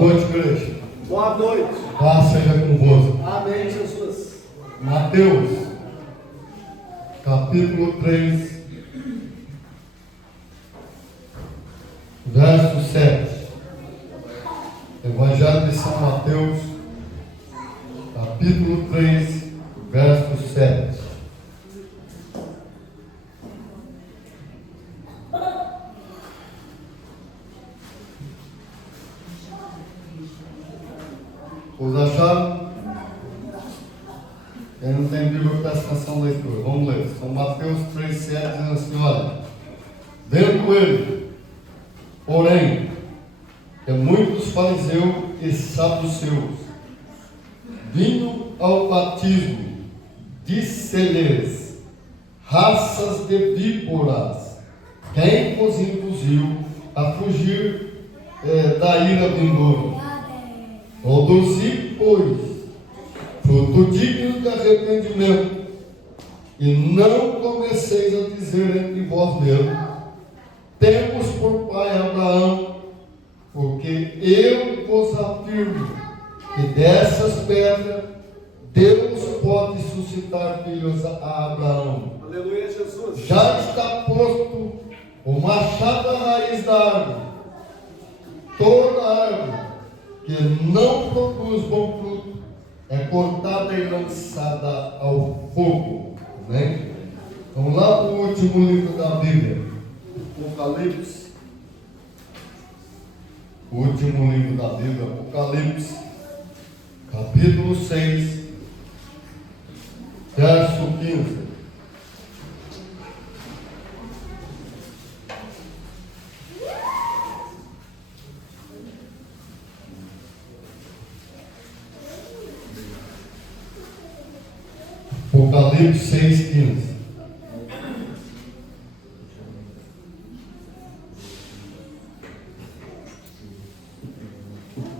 noite, igreja. Boa noite. Paz seja convosco. Amém, Jesus. Mateus, capítulo 3, verso 7. Evangelho de São Mateus, capítulo 3, verso 7. Os acharam? Quem não tem Bíblia, presta atenção na leitura. Vamos ler. São Mateus 3, 7, dizendo assim: olha, vendo ele, porém, que muitos fariseus e saduceus, vindo ao batismo, disse-lhes: raças de víboras, quem vos induziu a fugir da ira vindoura? Produzi, pois, fruto digno de arrependimento, e não comeceis a dizer entre vós mesmos: temos por pai Abraão, porque eu vos afirmo que dessas pedras Deus pode suscitar filhos a Abraão. Aleluia, Jesus. Já está posto o machado à raiz da árvore. Toda árvore que não produz bom fruto é cortada e lançada ao fogo. Amém? Vamos lá para o último livro da Bíblia, Apocalipse. O último livro da Bíblia, Apocalipse, capítulo 6, verso 15. Apocalipse 6, 15.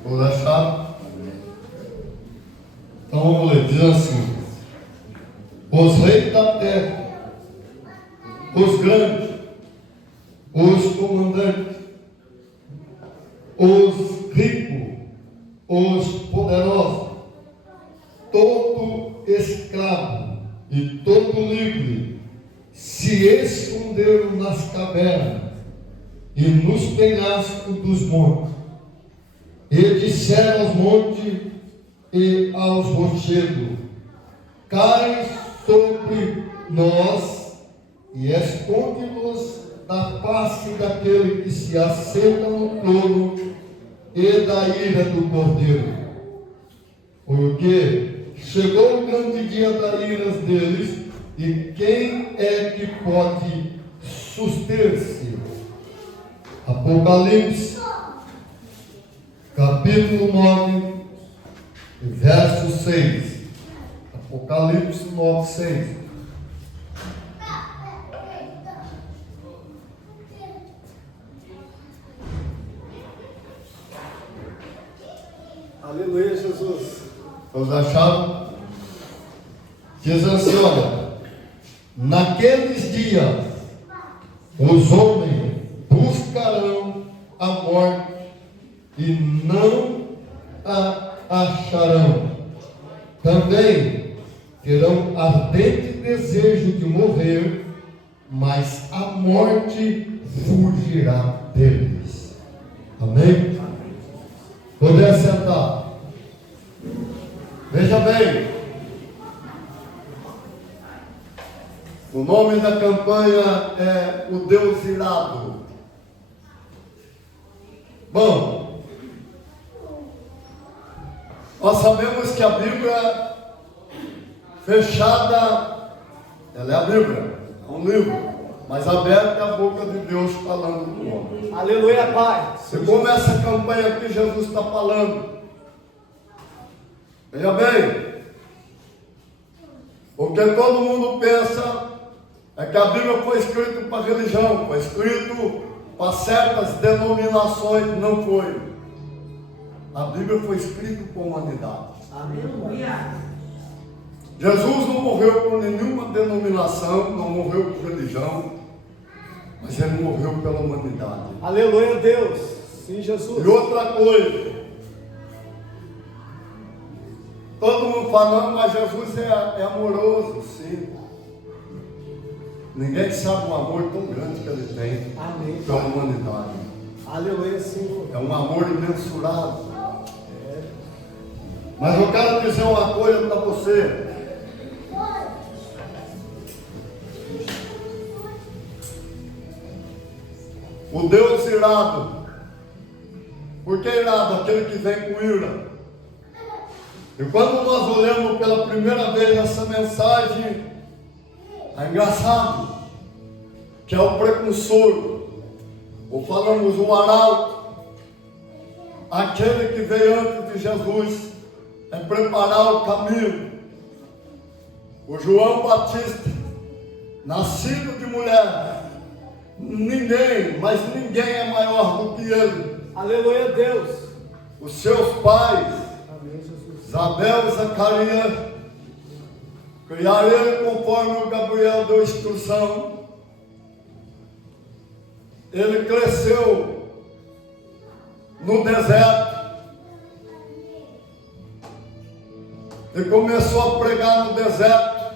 Vou achar? Então vamos ler. Diz assim: os reis da terra, os grandes, os comandantes, os ricos, os poderosos, todo escravo e todo livre se esconderam nas cavernas e nos penhascos dos montes, e disseram aos montes e aos rochedos: cai sobre nós e esconde-nos da face daquele que se assenta no trono e da ira do Cordeiro, porque chegou o grande dia da ira deles, e quem é que pode suster-se? Apocalipse, capítulo 9, verso 6. Apocalipse 9, 6. Aleluia, Jesus. Todos acharam? Diz assim: olha, naqueles dias os homens buscarão a morte e não a acharão. Também terão ardente desejo de morrer, mas a morte fugirá deles. Amém? Poder sentar. Veja bem, o nome da campanha é O Deus Irado. Bom, nós sabemos que a Bíblia fechada, ela é a Bíblia, é um livro, mas aberta é a boca de Deus falando com o homem. Aleluia, Pai. E como essa campanha que Jesus está falando, veja bem, porque todo mundo pensa que a Bíblia foi escrita para religião, foi escrito para certas denominações. Não foi. A Bíblia foi escrita para a humanidade. Aleluia. Jesus não morreu por nenhuma denominação, não morreu por religião, mas ele morreu pela humanidade. Aleluia, Deus. Sim, Jesus. E outra coisa, Todo mundo falando, mas Jesus é amoroso, sim. Ninguém sabe o amor tão grande que ele tem. Amém. Pela humanidade. Aleluia, Senhor. É um amor imensurável. Mas eu quero dizer uma coisa para você. O Deus irado. Por que irado? Aquele que vem com ira. E quando nós olhamos pela primeira vez essa mensagem, é engraçado, que é o precursor, ou falamos o arauto, aquele que veio antes de Jesus, é preparar o caminho. O João Batista, nascido de mulher, ninguém, mas ninguém é maior do que ele. Aleluia, Deus. Os seus pais, Amém, Jesus. Isabel e Zacarias, criaram ele conforme o Gabriel deu instrução. Ele cresceu no deserto e começou a pregar no deserto,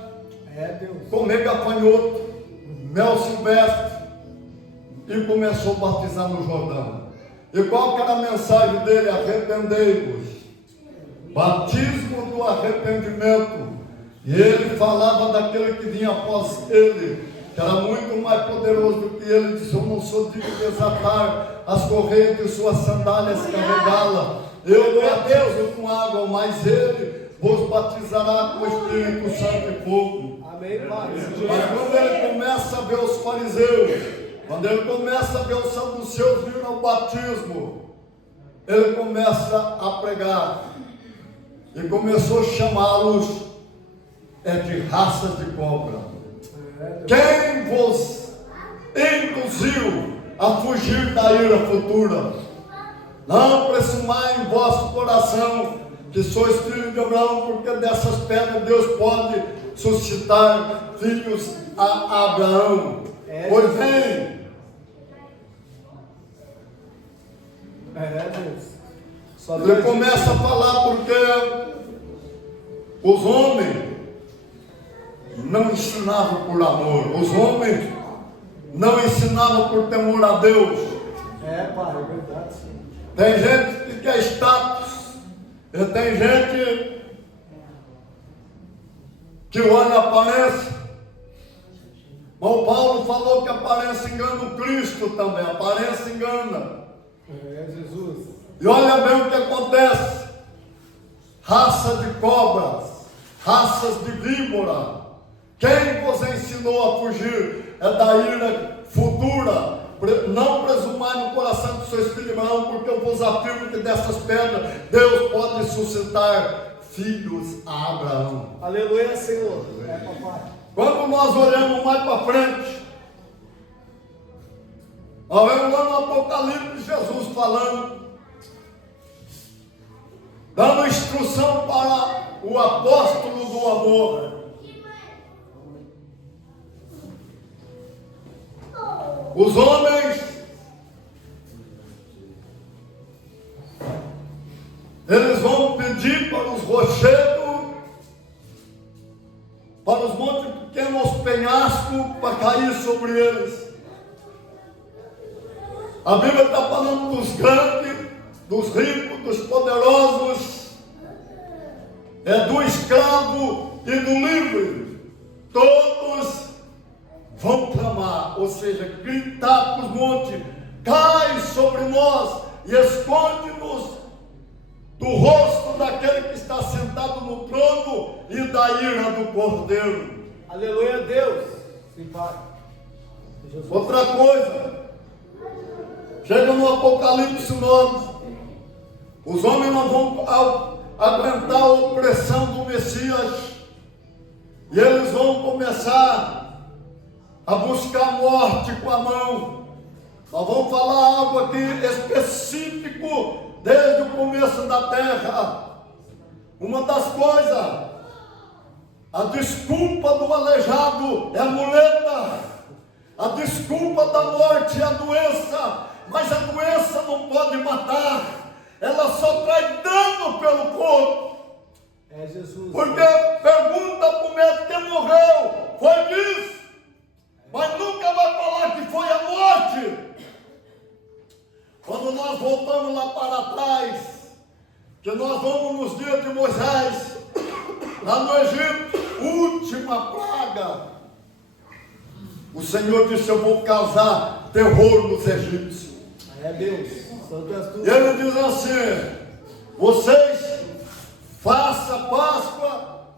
Deus. comer gafanhoto, mel silvestre, e começou a batizar no Jordão. E qual que era a mensagem dele? Arrependei-vos. Batismo do arrependimento. E ele falava daquele que vinha após ele, que era muito mais poderoso do que ele. Disse: eu não sou digno de desatar as correias de suas sandálias, carregá-la. Eu batizo com água, mas ele vos batizará com o Espírito Santo e fogo. Amém, Pai. Mas quando ele começa a ver os fariseus, quando ele começa a ver os saduceus vir ao batismo, ele começa a pregar e começou a chamá-los de raças de cobra. Quem vos induziu a fugir da ira futura? Não presumai em vosso coração que sois filhos de Abraão, porque dessas pedras Deus pode suscitar filhos a Abraão. Pois bem, Deus. ele começa a falar porque os homens não ensinavam por amor, os homens não ensinavam por temor a Deus. Pai, é verdade, sim. Tem gente que quer status, e tem gente que olha a aparência. Mas o Paulo falou que a aparência engana o Cristo também, a aparência engana. Jesus. E olha bem o que acontece: raça de cobras, raças de víbora. Quem vos ensinou a fugir é da ira futura. Não presumai no coração de seus filhos, não, porque eu vos afirmo que dessas pedras Deus pode suscitar filhos a Abraão. Aleluia, Senhor. Papai. Quando nós olhamos mais para frente, nós vemos lá no Apocalipse Jesus falando, dando instrução para o apóstolo do amor. Os homens, eles vão pedir para os rochedos, para os montes pequenos, aos penhascos, para cair sobre eles. A Bíblia está falando dos grandes, dos ricos, dos poderosos, do escravo e do livre. Todos vão clamar, ou seja, gritar para os montes: cai sobre nós e esconde-nos do rosto daquele que está sentado no trono e da ira do Cordeiro. Aleluia, Deus. Sim, Pai. Jesus. Outra coisa, chega no Apocalipse 9, os homens não vão aguentar a opressão do Messias, e eles vão começar a buscar morte com a mão. Nós vamos falar algo aqui específico desde o começo da terra. Uma das coisas, a desculpa do aleijado é a muleta, a desculpa da morte é a doença, mas a doença não pode matar, ela só traz dano pelo corpo. É Jesus. Porque pergunta para o médico quem morreu. Foi isso. Mas nunca vai falar que foi a morte. Quando nós voltamos lá para trás, que nós vamos nos dias de Moisés, lá no Egito, última praga, o Senhor disse: eu vou causar terror nos egípcios. É Deus. Santo és tu. E ele diz assim: vocês façam Páscoa,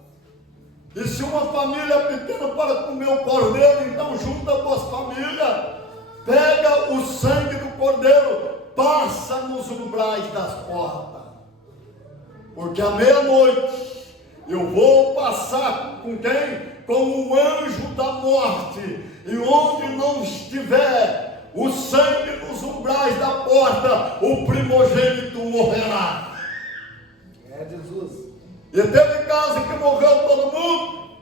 e se uma família pequena para comer o cordeiro, então junta duas famílias, pega o sangue do cordeiro, passa nos umbrais das portas, porque à meia-noite eu vou passar com quem? Com o anjo da morte, e onde não estiver o sangue nos umbrais da porta, o primogênito morrerá. É Jesus. E teve casa que morreu todo mundo,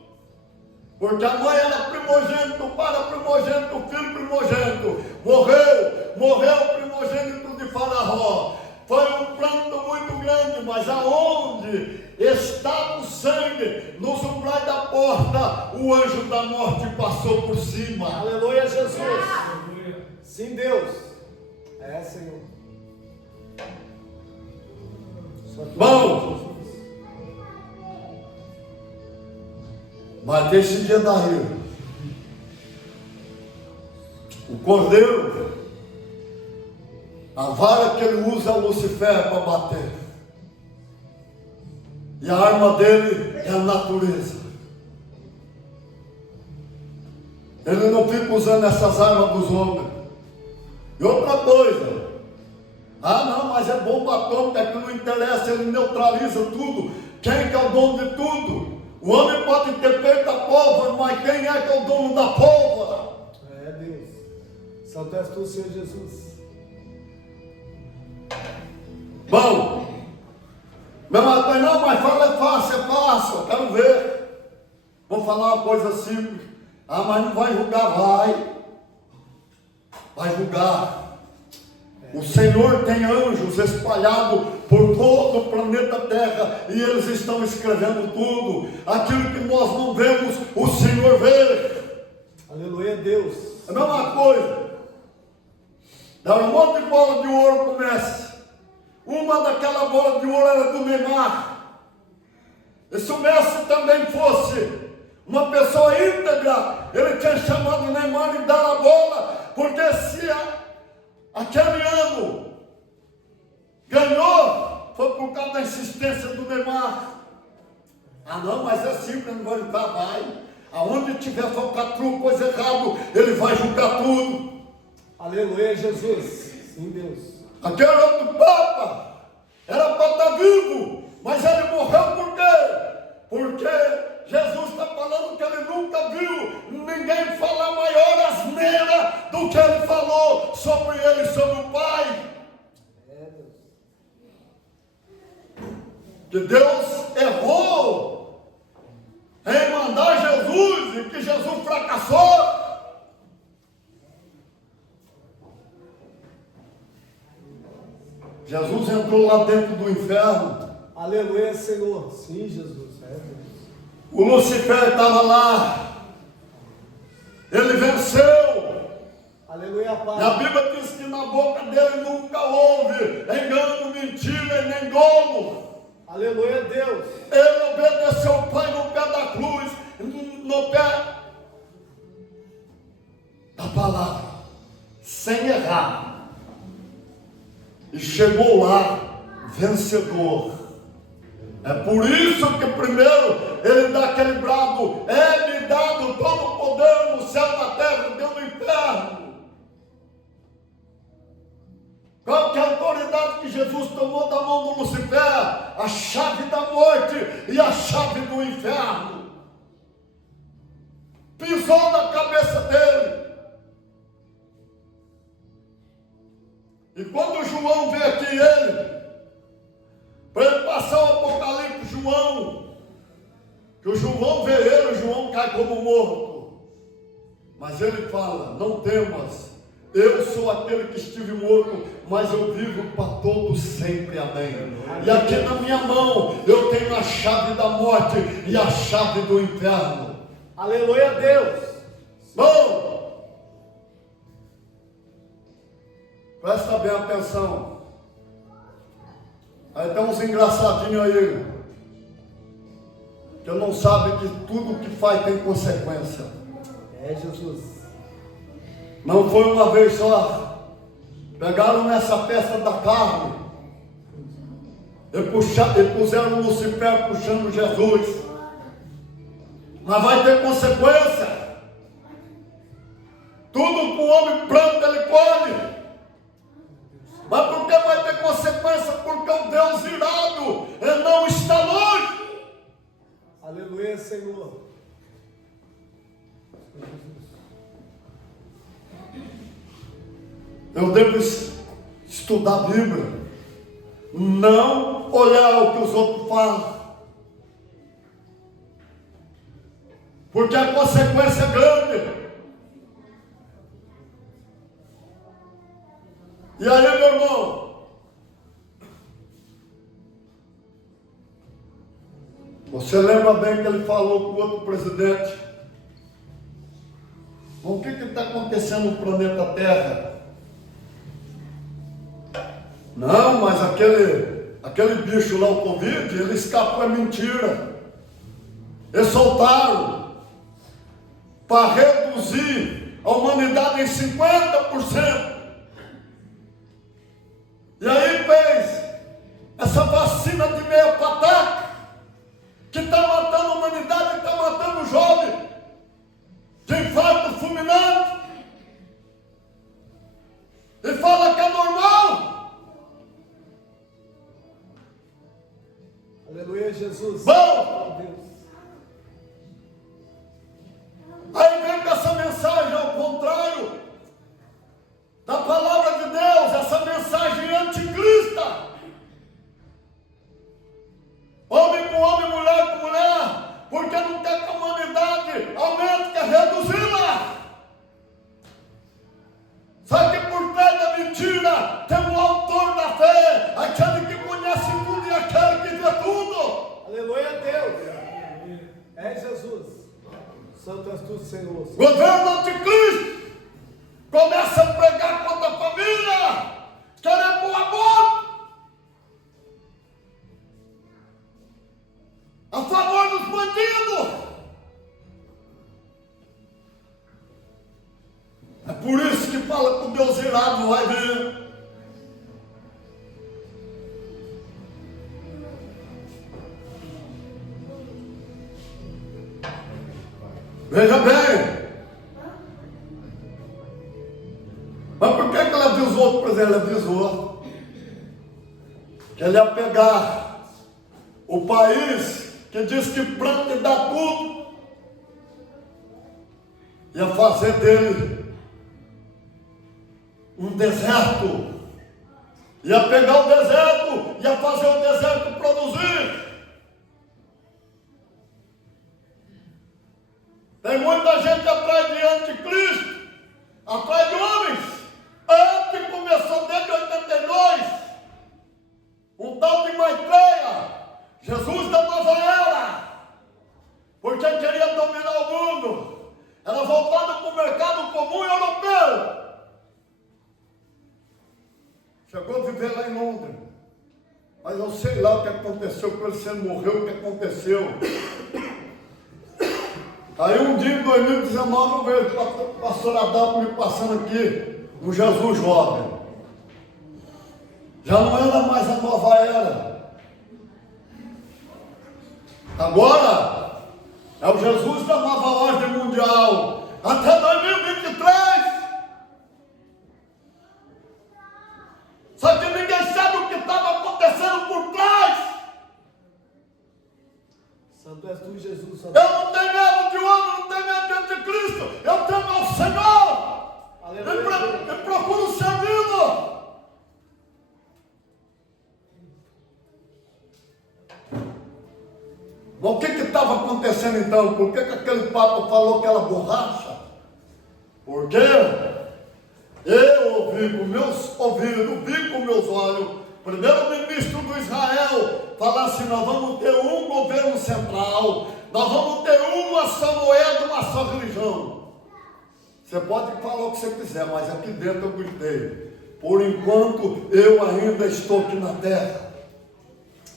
porque a mãe era primogênito, o pai era primogênito, o filho primogênito. Morreu o primogênito de Faraó. Foi um pranto muito grande, mas aonde estava o sangue, nos umbrais da porta, o anjo da morte passou por cima. Aleluia, Jesus. Sim, Deus. É, Senhor. Só tu, Bom. Jesus. Mas desse dia daí, o cordeiro, a vara que ele usa é Lucifer para bater, e a arma dele é a natureza. Ele não fica usando essas armas dos homens. E outra coisa, não, mas é bomba atômica que não interessa, ele neutraliza tudo. Quem que é o dono de tudo? O homem pode ter feito a pólvora, mas quem é que é o dono da pólvora? É Deus. Santo és tu, Senhor Jesus. Bom, meu irmão, não, mas fala é fácil, eu quero ver. Vou falar uma coisa simples. Mas não vai julgar, vai julgar. O Senhor tem anjos espalhados por todo o planeta Terra, e eles estão escrevendo tudo. Aquilo que nós não vemos, o Senhor vê. Aleluia, Deus. É a mesma coisa. Dá um monte de bola de ouro pro Messi. Uma daquela bola de ouro era do Neymar. E se o Messi também fosse uma pessoa íntegra, ele tinha chamado o Neymar e dado a bola, porque se aquele ano ganhou, foi por causa da insistência do Neymar. Não, mas é simples, não vai julgar, vai. Aonde tiver falcatrua, coisa errada, ele vai julgar tudo. Aleluia, Jesus. Sim, Deus. Aquele outro Papa era para estar vivo, mas ele morreu por quê? Porque Jesus está falando que ele nunca viu ninguém falar maior asneira do que ele falou sobre ele e sobre o Pai. É Deus. Que Deus errou em mandar Jesus e que Jesus fracassou. Jesus entrou lá dentro do inferno. Aleluia, Senhor. Sim, Jesus. É Deus. O Lucifer estava lá. Ele venceu. Aleluia, Pai. E a Bíblia diz que na boca dele nunca houve engano, mentira e nem dolo. Aleluia, Deus. Ele obedeceu o Pai no pé da cruz, no pé da palavra, sem errar. E chegou lá vencedor. É por isso que primeiro ele dá aquele brado: é-me dado todo o poder no céu, na terra e no inferno. Qual que é a autoridade que Jesus tomou da mão do Lucifer? A chave da morte e a chave do inferno. Pisou na cabeça dele. E quando João vê aqui para ele passar o Apocalipse, João, que o João vê ele, o João cai como morto. Mas ele fala: não temas, Eu sou aquele que estive morto, mas eu vivo para todos sempre, amém. E aqui na minha mão eu tenho a chave da morte e a chave do inferno. Aleluia a Deus. Bom, presta bem atenção. Aí tem uns engraçadinhos aí, que não sabem que tudo que faz tem consequência. É Jesus. Não foi uma vez só. Pegaram nessa festa da carne e puseram Lucifer puxando Jesus. Mas vai ter consequência. Tudo que o homem planta ele colhe. Mas por que vai ter consequência? Porque o Deus irado, ele não está longe. Aleluia, Senhor. Eu devo estudar a Bíblia, não olhar o que os outros falam, porque a consequência é grande. E aí, meu irmão, você lembra bem que ele falou com o outro presidente? O que está acontecendo no planeta Terra? Não, mas aquele bicho lá, o Covid, ele escapou, é mentira. Eles soltaram para reduzir a humanidade em 50%. E aí fez essa vacina de meia pataca, que está matando a humanidade, está matando o jovem, de infarto fulminante, e fala que é normal. Aleluia, Jesus. Bom, Deus. aí vem com essa mensagem ao contrário da palavra de Deus, essa mensagem anticrista. Homem com homem, mulher com mulher, porque não quer que a humanidade aumente, quer reduzi-la. Só que por trás da mentira tem o autor da fé, aquele que conhece tudo e aquele que vê tudo. Aleluia a Deus. É Jesus. Santo és tu, Senhor. Governo anticristo começa a pregar contra a família, querendo o aborto, a favor dos bandidos. É por isso que fala que o Deus irado vai vir. Veja bem. Mas por que ela avisou, por exemplo, ela avisou que ele ia pegar o país que diz que planta e dá tudo, ia fazer dele um deserto, ia pegar o deserto, ia fazer o deserto produzir. Tem muita gente atrás de anticristo, atrás de homens. Antes começou desde 82, um tal de Maitreya, Jesus da nova era, porque queria dominar o mundo. Era voltado para o mercado comum europeu. Chegou a viver lá em Londres. Mas eu sei lá o que aconteceu com ele, se ele morreu, o que aconteceu. Aí um dia em 2019 eu vejo o pastor Adalto me passando aqui, o Jesus jovem. Já não era mais a nova era. Agora é o Jesus da nova ordem mundial. Até 2023. Só que ninguém sabe o que estava acontecendo por trás. Santo és tu, Jesus. Santo. Eu não tenho medo de homem, não tenho medo de anticristo. Eu temo ao Senhor. Eu procuro servi-lo. Mas o que estava acontecendo então? Por que aquele Papa falou aquela borracha? Porque ele meus ouvidos, vi com meus olhos, primeiro-ministro do Israel falar assim: nós vamos ter um governo central, nós vamos ter uma só moeda, uma só religião. Você pode falar o que você quiser, mas aqui dentro eu gritei: por enquanto eu ainda estou aqui na terra.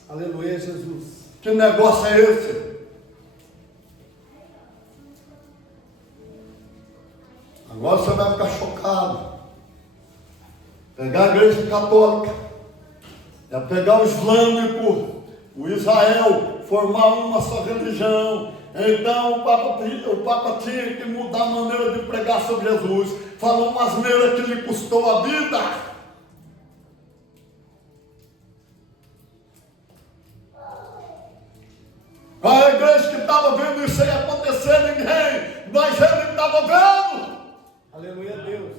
Aleluia, Jesus. Que negócio é esse? Agora você vai ficar chocado. Pegar a igreja católica, é pegar o islâmico, o Israel, formar uma só religião. Então o Papa tinha que mudar a maneira de pregar sobre Jesus. Falou uma asneira que lhe custou a vida. A igreja que estava vendo isso aí acontecer, ninguém, mas ele estava vendo. Aleluia a Deus.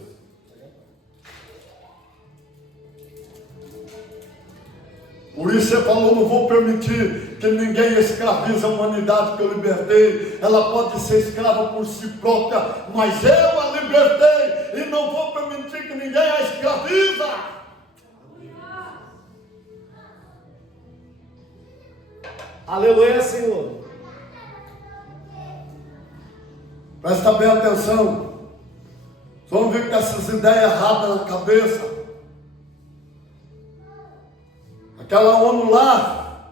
Por isso ele falou: não vou permitir que ninguém escravize a humanidade que eu libertei. Ela pode ser escrava por si própria, mas eu a libertei e não vou permitir que ninguém a escraviza. Aleluia, Senhor. Presta bem atenção. Só não fica com essas ideias erradas na cabeça. Aquela ONU lá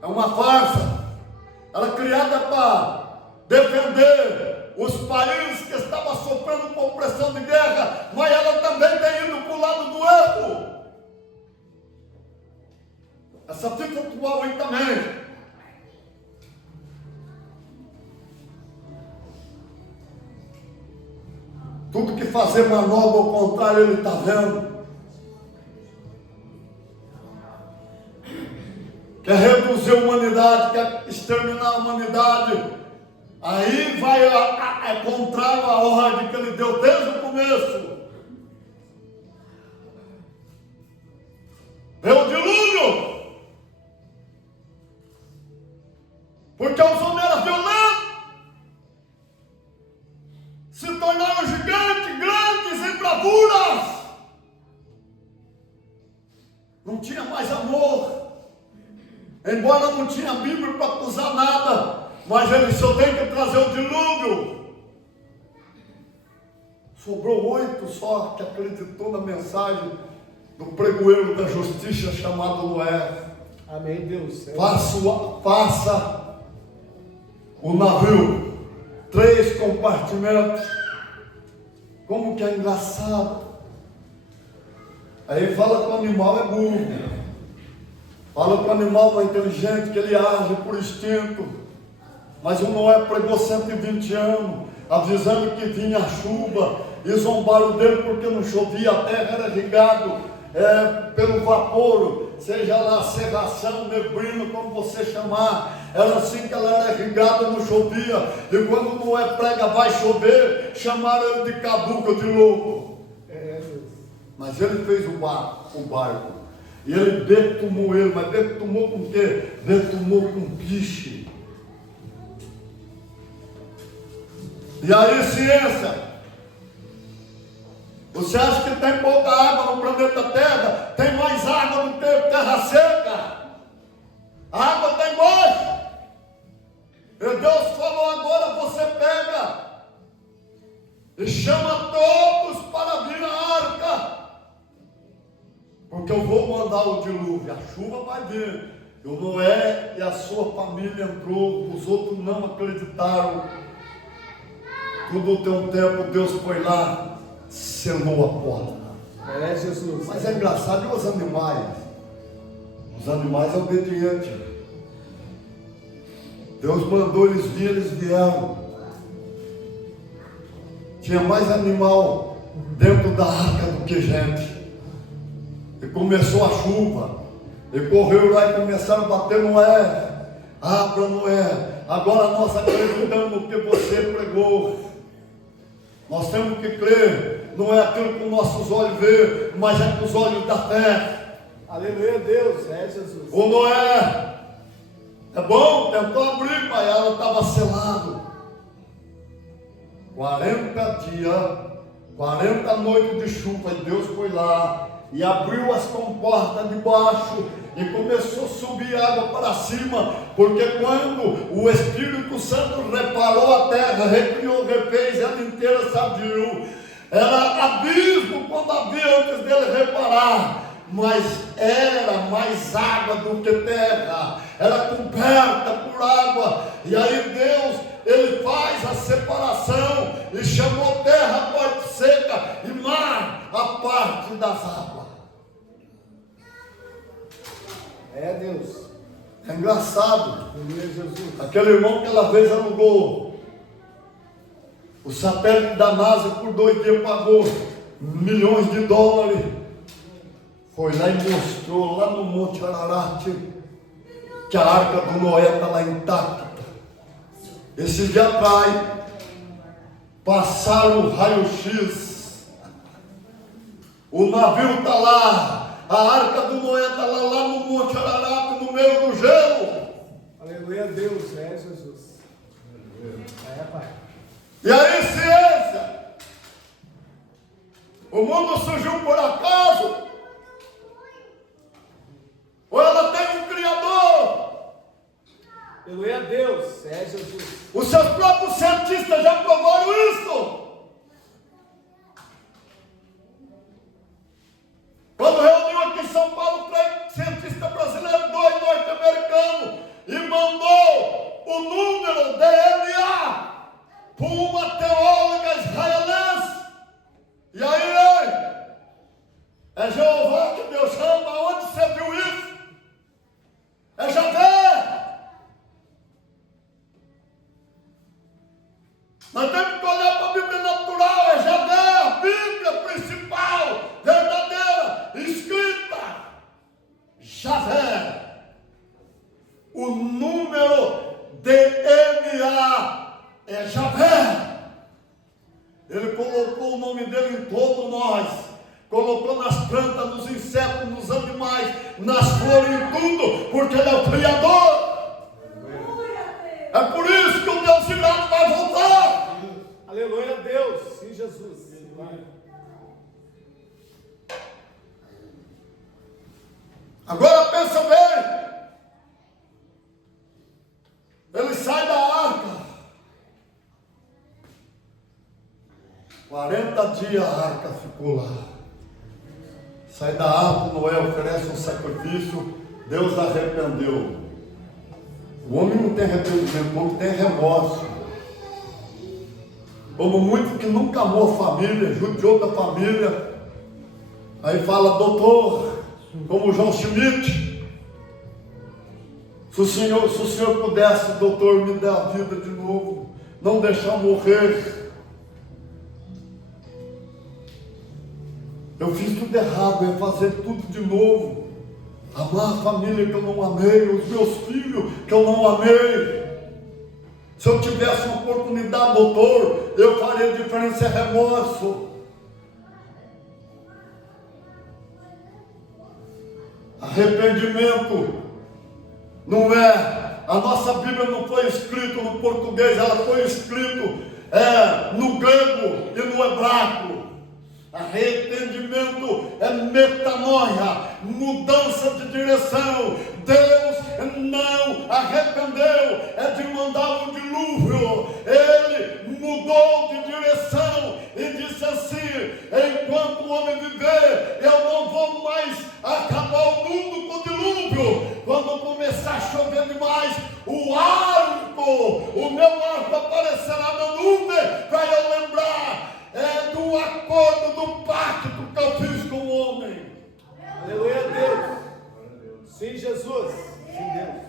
é uma farsa. Ela é criada para defender os países que estavam sofrendo com opressão de guerra, mas ela também tem ido para o lado do erro. Essa FIFA atual aí também. Tudo que fazer manobra ao contrário, ele está vendo. Quer reduzir a humanidade, quer exterminar a humanidade. Aí vai contrário à ordem que ele deu desde o começo. Veio o dilúvio. Porque os homens eram violentos, se tornaram gigantes, grandes em bravuras. Não tinha mais amor. Embora não tinha Bíblia para acusar nada, mas ele só tem que trazer o dilúvio. Sobrou 8 só que acreditou na mensagem do pregoeiro da justiça chamado Noé. Amém, Deus. Faça o navio, 3 compartimentos. Como que é engraçado. Aí fala que o animal é burro. Fala que o animal é inteligente, que ele age por instinto. Mas o Noé pregou 120 anos, avisando que vinha a chuva, e zombaram dele porque não chovia, a terra era regada pelo vapor, seja lá serração, neblina, como você chamar. Era assim que ela era irrigada, não chovia. E quando Noé prega vai chover, chamaram ele de caduco, de louco. Mas ele fez o barco. E ele betumou ele, mas betumou com o quê? Betumou com piche. E aí, ciência, você acha que tem pouca água no planeta Terra? Tem mais água do que terra seca. A água tem mais. E Deus falou: agora você pega e chama todos para vir à arca. Porque eu vou mandar o dilúvio, a chuva vai vir. E o Noé e a sua família entrou, os outros não acreditaram. Tudo tem um tempo, Deus foi lá, selou a porta. É, Jesus. Mas é engraçado, e os animais? Os animais são obedientes. Deus mandou eles vir, eles vieram. Tinha mais animal dentro da arca do que gente. E começou a chuva, e correu lá e começaram a bater Noé. Abra, Noé, agora nós acreditamos no que você pregou. Nós temos que crer, não é aquilo que os nossos olhos vê, mas é com os olhos da fé. Aleluia, Deus. É, Jesus. O Noé, é bom, tentou abrir, mas ela estava selado. 40 dias 40 noites de chuva, e Deus foi lá e abriu as comportas de baixo e começou a subir água para cima, porque quando o Espírito Santo reparou a terra, recriou, refez ela inteira, sabiu, era abismo quando havia antes dele reparar, mas era mais água do que terra, era coberta por água, e aí Deus, ele faz a separação, e chamou terra a parte seca, e mar a parte das águas. É Deus. É engraçado, Aleluia, Jesus. aquele irmão que aquela vez alugou o satélite da NASA por 2 dias, pagou milhões de dólares, foi lá e mostrou lá no Monte Ararat que a arca do Noé está lá intacta. Esses dias atrás passaram o raio-x, o navio está lá, a arca do Noé está lá no Monte Ararat, no meio do gelo. Aleluia, Deus. É Jesus. É, Pai. E aí, ciência, o mundo surgiu por acaso? Ou ela tem um Criador? Aleluia, Deus. É Jesus. Os seus próprios cientistas já provaram isso. Quando reuniu aqui em São Paulo 3 cientistas brasileiros, 2 norte-americanos, e mandou o número DNA para uma teóloga israelense. E aí, é Jeová que Deus chama? Onde você viu isso? É Javé. Nós temos que olhar para a Bíblia natural, é Javé, a Bíblia principal, verdadeira, escrita. Javé. O número DNA é Javé. Ele colocou o nome dele em todos nós. Colocou nas plantas, nos insetos, nos animais, nas flores, em tudo, porque ele é o Criador. É por isso que o Deus irado vai voltar. Aleluia, Deus. Sim, Jesus. Agora pensa bem. Ele sai da arca. 40 dias a arca ficou lá. Sai da arca, Noé oferece um sacrifício. Deus arrependeu. O homem não tem arrependimento, o homem tem remorso. Como muito que nunca amou a família, judiou da família. Aí fala, doutor, como João Schmidt, se o senhor pudesse, doutor, me dar a vida de novo, não deixar morrer. Eu fiz tudo errado, eu ia fazer tudo de novo. Amar a família que eu não amei, os meus filhos que eu não amei. Se eu tivesse uma oportunidade, doutor, eu faria diferença, é remorso. Arrependimento não é, a nossa Bíblia não foi escrita no português, ela foi escrita no grego e no hebraico. Arrependimento é metanoia, mudança de direção. Deus não arrependeu, é de mandar um dilúvio. Ele mudou de direção e disse assim: enquanto o homem viver, eu não vou mais acabar o mundo com dilúvio. Quando começar a chover demais, o meu arco aparecerá na nuvem para eu lembrar do acordo, do pacto que eu fiz com o homem. Aleluia, Deus. Sim, Jesus. Sim, Deus.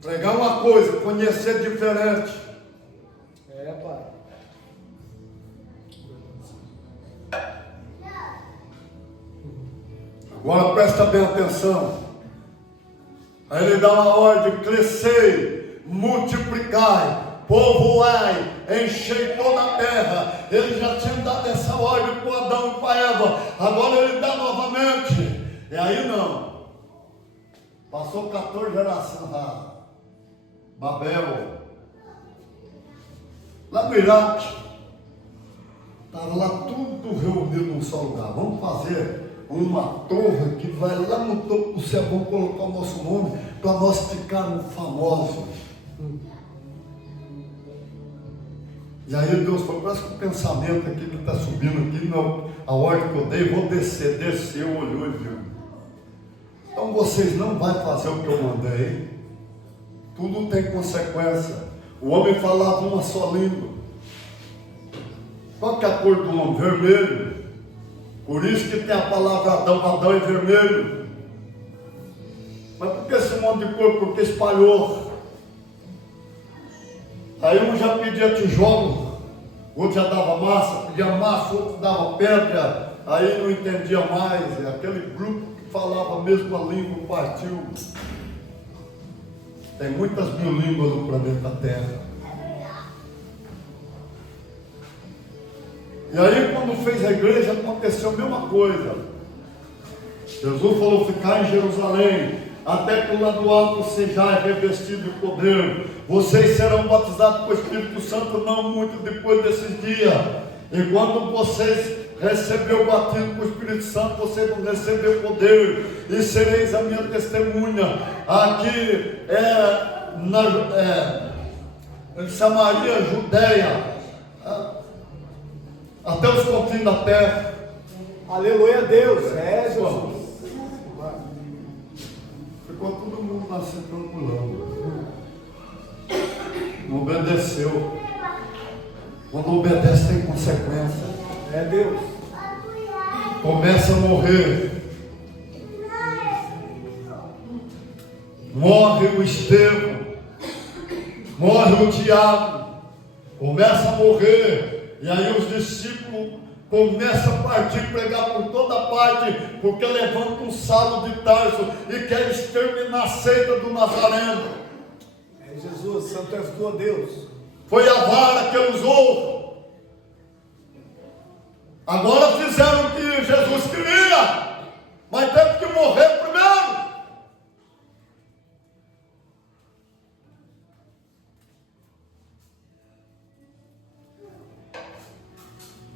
Pregar uma coisa, conhecer diferente. É, Pai. Agora presta bem atenção. Aí ele dá uma ordem: crescei, multiplicai, povoai, enchei toda a terra. Ele já tinha dado essa ordem para Adão e para Eva. Agora ele dá novamente. E aí não. Passou 14 gerações lá. Babel. Lá no Iraque. Estava lá tudo reunido num só lugar. Vamos fazer uma torre que vai lá no topo do céu. Vamos colocar o nosso nome para nós ficarmos famosos. E aí Deus falou, parece que o pensamento aqui que está subindo aqui, não, a ordem que eu dei, vou descer. Desceu, olhou e viu. Então vocês não vão fazer o que eu mandei. Tudo tem consequência. O homem falava uma só língua. Qual que é a cor do homem? Vermelho. Por isso que tem a palavra Adão. Adão é vermelho. Mas por que esse monte de cor? Porque espalhou. Aí um já pedia tijolo, outro já dava massa, pedia massa, outro dava pedra, aí não entendia mais. Aquele grupo que falava a mesma língua partiu. Tem muitas mil línguas no planeta Terra. E aí quando fez a igreja aconteceu a mesma coisa. Jesus falou, ficar em Jerusalém, até que lá do alto seja revestido de poder. Vocês serão batizados com o Espírito Santo não muito depois desses dias. E quando vocês receber o batismo com o Espírito Santo, vocês vão receber poder. E sereis a minha testemunha. Aqui em Samaria, Judeia, até os confins da terra. Aleluia a Deus. Jesus. Ficou todo mundo lá se tranquilando. Não obedeceu. Quando obedece tem consequência. É Deus. Começa a morrer. Morre o Estevão. Morre o Tiago. Começa a morrer. E aí os discípulos começam a partir, pregar por toda parte, porque levanta um Saulo de Tarso e quer exterminar a seita do Nazareno. É Jesus, santo és tu, ó Deus. Foi a vara que ele usou. Agora fizeram o que Jesus queria, mas teve que morrer primeiro.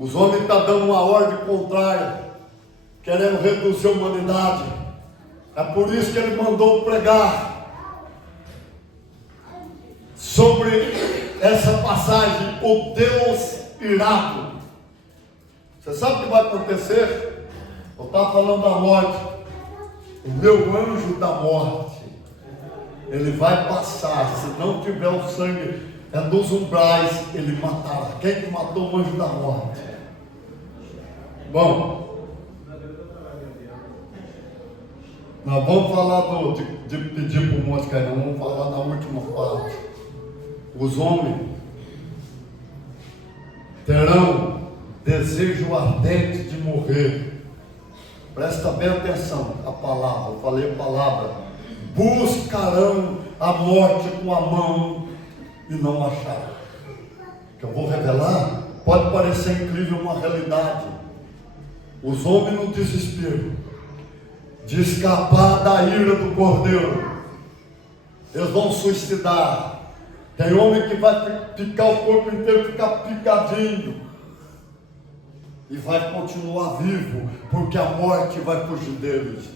Os homens estão dando uma ordem contrária, querendo reduzir a humanidade. É por isso que ele mandou pregar sobre essa passagem, o Deus irado. Você sabe o que vai acontecer? Eu estava falando da morte. O meu anjo da morte, ele vai passar. Se não tiver o sangue dos umbrais, ele matará. Quem que matou o anjo da morte? Bom, nós vamos falar de pedir para o monte cair, vamos falar na última parte. Os homens terão desejo ardente de morrer. Presta bem atenção à palavra, eu falei a palavra. Buscarão a morte com a mão e não acharão. Que eu vou revelar, pode parecer incrível, uma realidade. Os homens no desespero de escapar da ira do Cordeiro, eles vão suicidar. Tem homem que vai ficar o corpo inteiro, ficar picadinho, e vai continuar vivo, porque a morte vai fugir deles.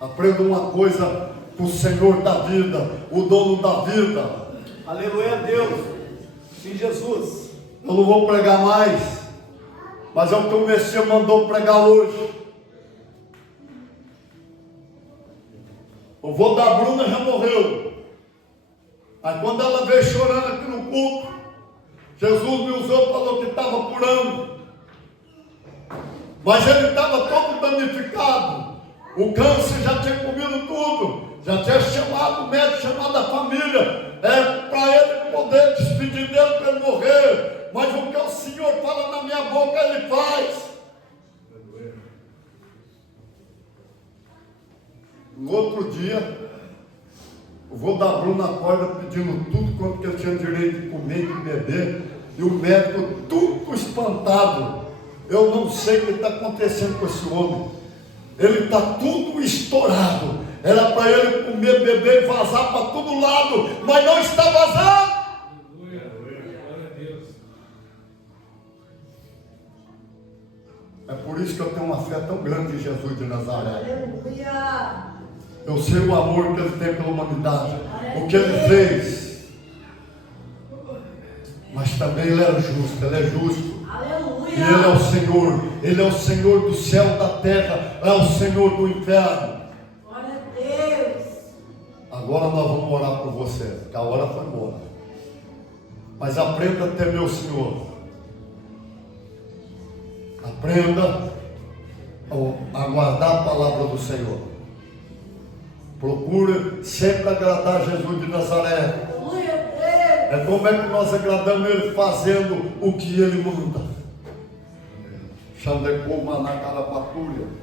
Aprenda uma coisa com o Senhor da vida, o dono da vida. Aleluia a Deus. Sim, Jesus. Eu não vou pregar mais, mas é o que o Messias mandou pregar hoje. O vô da Bruna já morreu. Aí quando ela veio chorando aqui no culto, Jesus me usou e falou que estava curando. Mas ele estava todo danificado. O câncer já tinha comido tudo. Já tinha chamado o médico, chamado a família. Para ele poder despedir dele, para ele morrer. Mas o que o Senhor fala na minha boca, ele faz. No outro dia, o vô da Bruna acorda pedindo tudo quanto que ele tinha direito de comer e de beber. E o médico tudo espantado. Eu não sei o que está acontecendo com esse homem. Ele está tudo estourado. Era para ele comer, beber e vazar para todo lado, mas não está vazando. isso que eu tenho uma fé tão grande em Jesus de Nazaré. Aleluia. Eu sei o amor que Ele tem pela humanidade, o que Ele fez. Mas também Ele é justo, Ele é justo. Aleluia. E Ele é o Senhor, Ele é o Senhor do céu e da terra, é o Senhor do inferno. Glória a Deus. Agora nós vamos orar por você, porque a hora foi embora. Mas aprenda a temer o Senhor. Aprenda a guardar a palavra do Senhor. Procure sempre agradar Jesus de Nazaré. Aleluia, Deus. É como é que nós agradamos Ele fazendo o que Ele manda. Xandecou Manacarapatura.